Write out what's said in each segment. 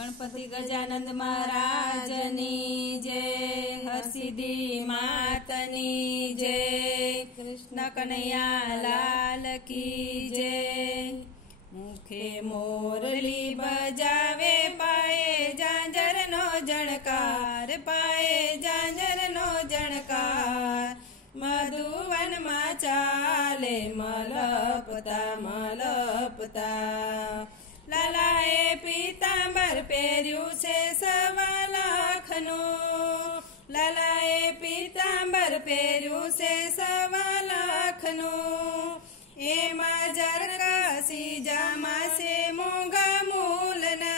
गणपति गजानंद महाराजनी जय, हरसिद्धि मातनी जय, कृष्ण कन्हैया लाल की जय। मुखे मोरली बजावे पाए झांझर नो जणकार, पाए झांझर नो जणकार। मधुवन मा चाले मलपता मलपता, लालाए पीतांबर पेर्यु से 1.25 लाखનું, लालाए पीतांबर पेर्यु से 1.25 લાખનું। एमा जरकसी जामा से मोंघा मूलना,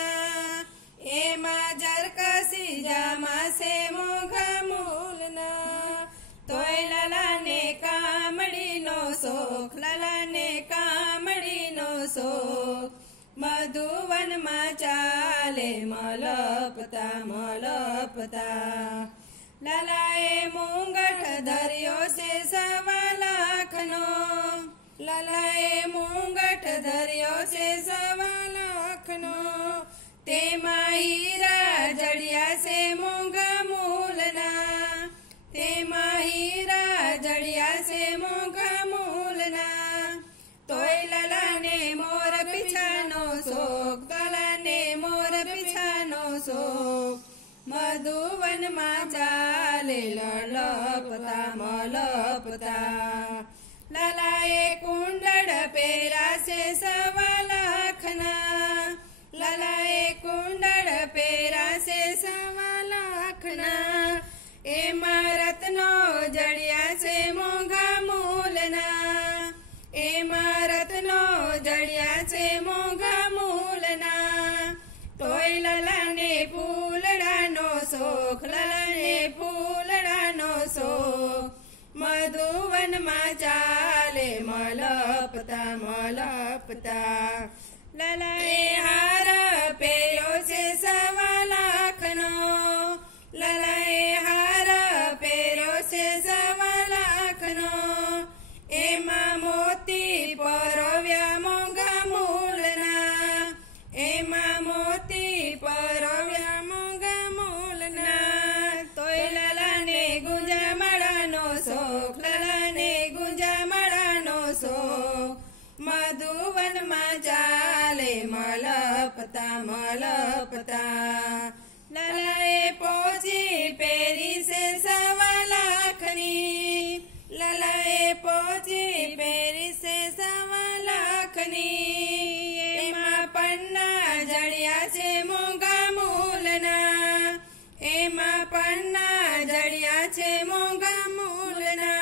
एमा जरकसी जामा से मोंघा मूलना। तोय लालाने कामड़ी नो शोख, लालाने कामड़ी नो शोख। मधुवन मा चाले मलपता मलपता, लालाए मुंगठ धर्यो से 1.25 લાખનો, लालाए मुंगठ धर्यो से 1.25 લાખનો। तेमा हीरा जड़िया से मोंघा मूलना, तेमा हीरा जड़िया से मोंघा मूलना। तोय लालाने मोर पीछानो शोक, लालाने मोर पीछानो शोक। मधुवन मा चाले ललपता मलपता, लालाए कुंडल पेरा से 1.25 લાખના, लालाए कुंडल पेरा से 1.25 લાખના। एमा रत्नो जड़िया से मोंघा मूलना, एमा रत्नो जड़िया से मोंघा मूलना। तोय लालाने फूलड़ानो शोख, लालाने फूलड़ानो शोख। मधुवन मा चाले मलपता मलपता, लालाए हार पेर्यो से 1.25 લાખનો, लालाए हार पेर्यो से 1.25 લાખનો। एमा मोती परोव्या मोंघा मूलना, एमा मोती परोव्या मोंघा मूलना। तोय लालाने गुंजामड़ानो शोख, लालाने गुंजामड़ानो शोख। मधुवन मा चाले मलपता मलपता, लालाए पोची पेरी से 1.25 લાખની, लालाए पोची पेरी से 1.25 લાખની। एमा पन्ना जड़िया से मोंघा मूलना, एमा पन्ना जड़िया से मोंघा मूलना।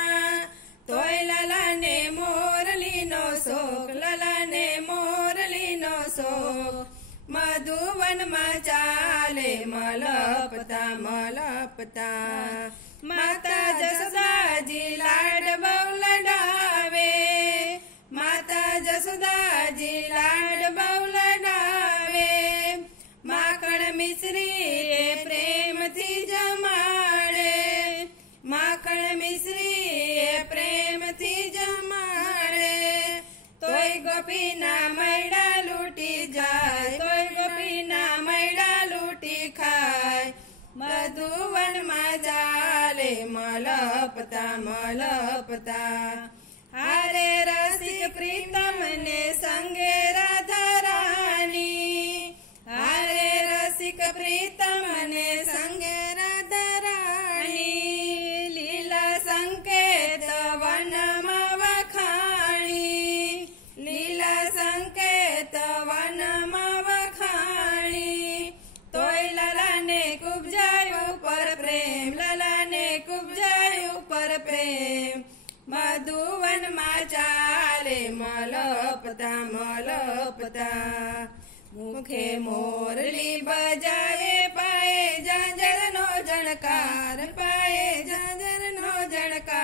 तोय लालाने मोरली नो शोक, लालाने मोरली नो शोक। मधुवन मा चाले मलपता मलपता, माता जसोदाजी लाड बहु लडावे, माता जसोदाजी लाड बहु लडावे। माखण मिश्री प्रेम थी जमाड़े, माखण मिश्री प्रेम थी जमाड़े। तोय गोपीना मैडा लूटी जाय, तोय गोपीना मैडा लूटी खाय। मधुवन मा चाले मलपता मलपता, हारे रसिक प्रीतम ने संगे राधा रानी, हारे रसिक प्रीतम ने संगे राधा रानी। लीला संकेत वनमा वखाणी, लीला संकेत वनमा वखाणी। तोय लालाने कुब्जायु पर प्रेम, लालाने कुब्जायु पर प्रेम। मधुवन मा चाले मलपता मलपता, मुखे मोरली बजावे पाए झांझर नो जणकार, पाए झांझर नो जणकार।